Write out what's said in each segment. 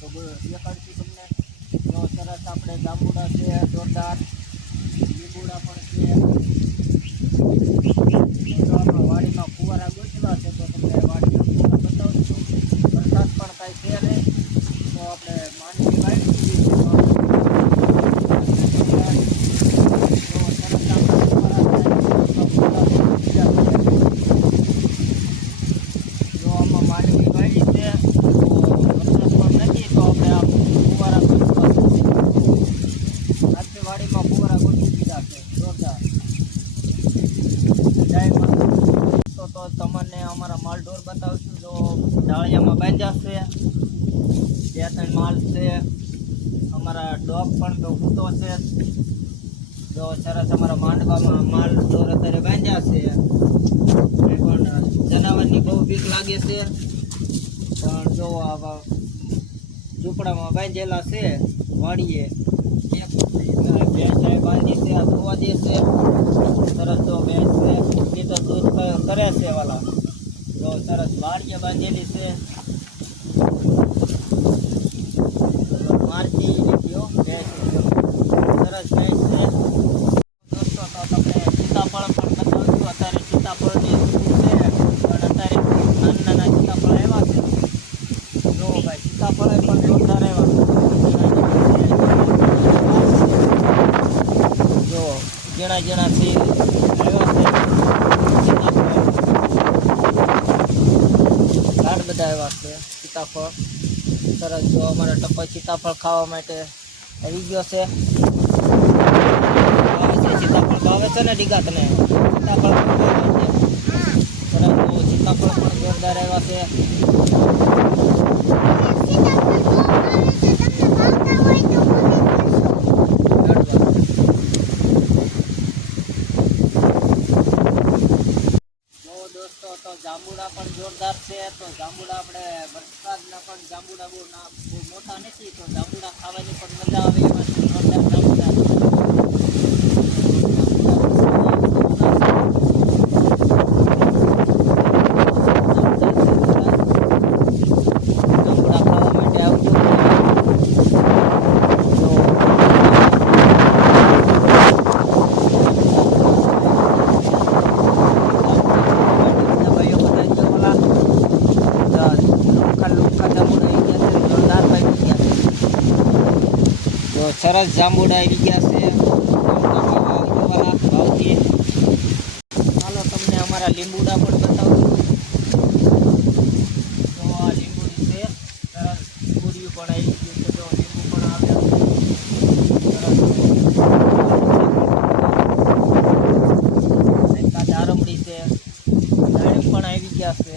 તો દેખાડશું તમને. જો સરસ આપણે જાંબુડા છે જોરદાર, લીંબુડા પણ છે. તો આપણા વાડીમાં ફુવારા ગોઠવેલા છે તો તમને વાડીમાં ફુવારા બતાવું છું. વરસાદ પણ કાંઈ છે નહીં તો આપણે માંડવી વાળી દીધી છે. જો આમાં માંડવી વાળી છે વરસાદ પણ નથી તો આપણે આ ફુવારા ગોઠવા આજની વાડીમાં ફુવારા ગોઠવી દીધા છે જોરદાર. તો તમને અમારા માલ ઢોર બતાવશું. જો ડાળિયામાં બાંધ્યા છે, 2-3 માલ છે. અમારા ડોગ પણ દોખતો છે. જો સરસ અમારા માંડવામાં માલ ઢોર અત્યારે બાંધ્યા છે. પણ જનાવરની બહુ બીક લાગે છે. પણ જો આવા ઝૂંપડામાં બાંધેલા છે વાડીએ. ભેંસ બાંધી છે, આ ધોવા દે છે. સરસ જો ભેંસ છે તો દૂધ કરે છે વાલા. જો સરસ વાડીએ બાંધેલી છે. મારતી નથી ભેંસ, સરસ ભેંસ છે. દોસ્તો તો તમને સીતાફળ પણ બતાવશું. અત્યારે સીતાફળની ઋતુ છે પણ અત્યારે નાના સીતાફળ આવ્યા છે. જો ભાઈ સીતાફળ પણ જોરદાર આવ્યા. જો ઝીણા ઝીણા છે આવ્યા છે ઝાડ બધા આવ્યા છે સીતાફળ. સરસ જો અમારા ટપ્પા સીતાફળ ખાવા માટે આવી ગયો છે. સીતાફળ ભાવે છે ને ડીગા તને? સીતાફળ સરસ જો સીતાફળ પણ જોરદાર આવ્યા છે. દોસ્તો તો જાંબુડા પણ જોરદાર છે. તો જાંબુડા આપણે વરસાદના પણ જાંબુડા બહુ મોટા નથી તો જાંબુડા ખાવાની પણ મજા આવે એમાં જોરદાર જાંબુડા છે. જાંબુડા ખાવા માટે આવજો. સરસ જાંબુડા આવી ગયા છે ભાવથી. ચાલો તમને અમારા લીંબુડા પણ બતાવું. તો આ લીંબુડી છે સરસ. લીંબુડિયું પણ આવી ગયું છે. જો લીંબુ પણ આવ્યા સરસ. દારમડી છે, દાડમ પણ આવી ગયા છે.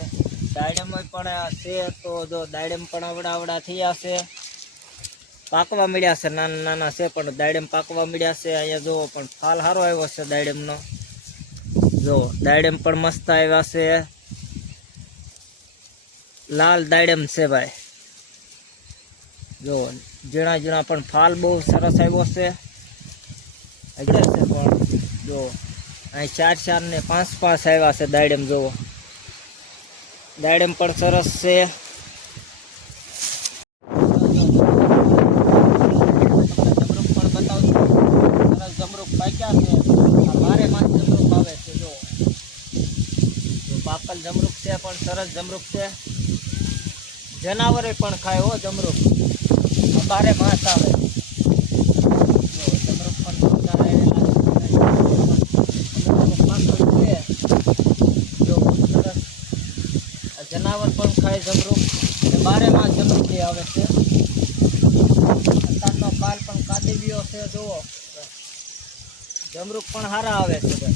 દાડમ પણ છે તો જો દાડમ પણ આવડા થયા છે. પાકવા મળ્યા છે, નાના નાના છે પણ દાડમ પાકવા મળ્યા છે. અહીંયા જુઓ પણ ફાલ સારો આવ્યો છે દાડમનો. જો દાડમ પણ મસ્ત આવ્યા છે. લાલ દાડમ છે ભાઈ. જો ઝીણા ઝીણા પણ ફાલ બહુ સરસ આવ્યો છે. પણ જો અહીં 4-4 ને 5-5 આવ્યા છે દાડમ. જુઓ દાડમ પણ સરસ છે. જમરૂક પાક્યા છે. બારે માસ જમરૂક આવે છે. જો પાકલ જમરૂક છે પણ સરસ જમરૂક છે. જનાવરે પણ ખાય હો જમરૂક, બારે માસ આવે. જો જમરૂક પણ જોરદાર આવેલા છે. જો સરસ જનાવર પણ ખાય જમરૂક, બારે માસ જમરૂક આવે છે. અત્યારનો કાલ પણ કાદીબીઓ છે. જુઓ જમરૂક પણ સારા આવે છે.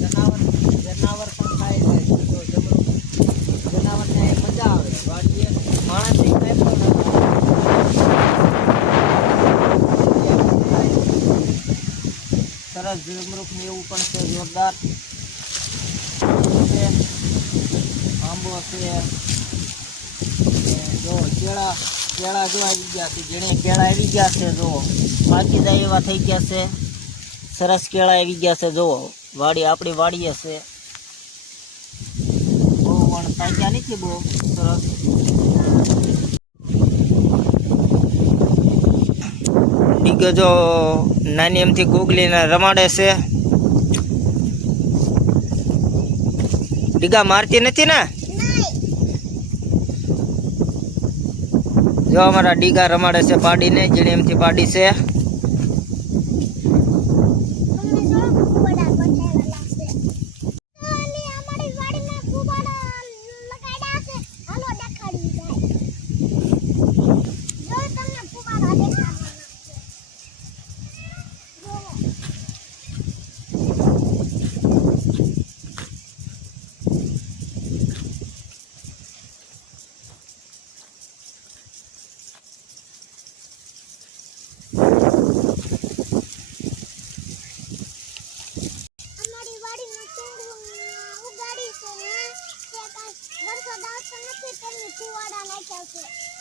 જનાવર પણ ખાય જાય તો જમરૂક જનાવરને મજા આવે. વાડીએ માણસની કાંઈ પણ સરસ જમરૂકને એવું પણ છે જોરદાર. આંબો છે. જો કેળા જો આવી ગયા છે. જેણે કેળા આવી ગયા છે. જો પાકી જાય એવા થઈ ગયા છે. સરસ કેળા આવી ગયા છે. જુઓ વાડી આપણી વાડીએ છે. બહુ પણ પાક્યા નથી બહુ સરસ. ડીગો જો નાની એમથી ગોગલીને રમાડે છે. ડીગા મારતી નથી ને? જો અમારા ડીગા રમાડે છે પાડીને, જેને એમથી પાડી છે. વર્ષો દાવતો નથી, તમે ફુવાડા નાખ્યા છે.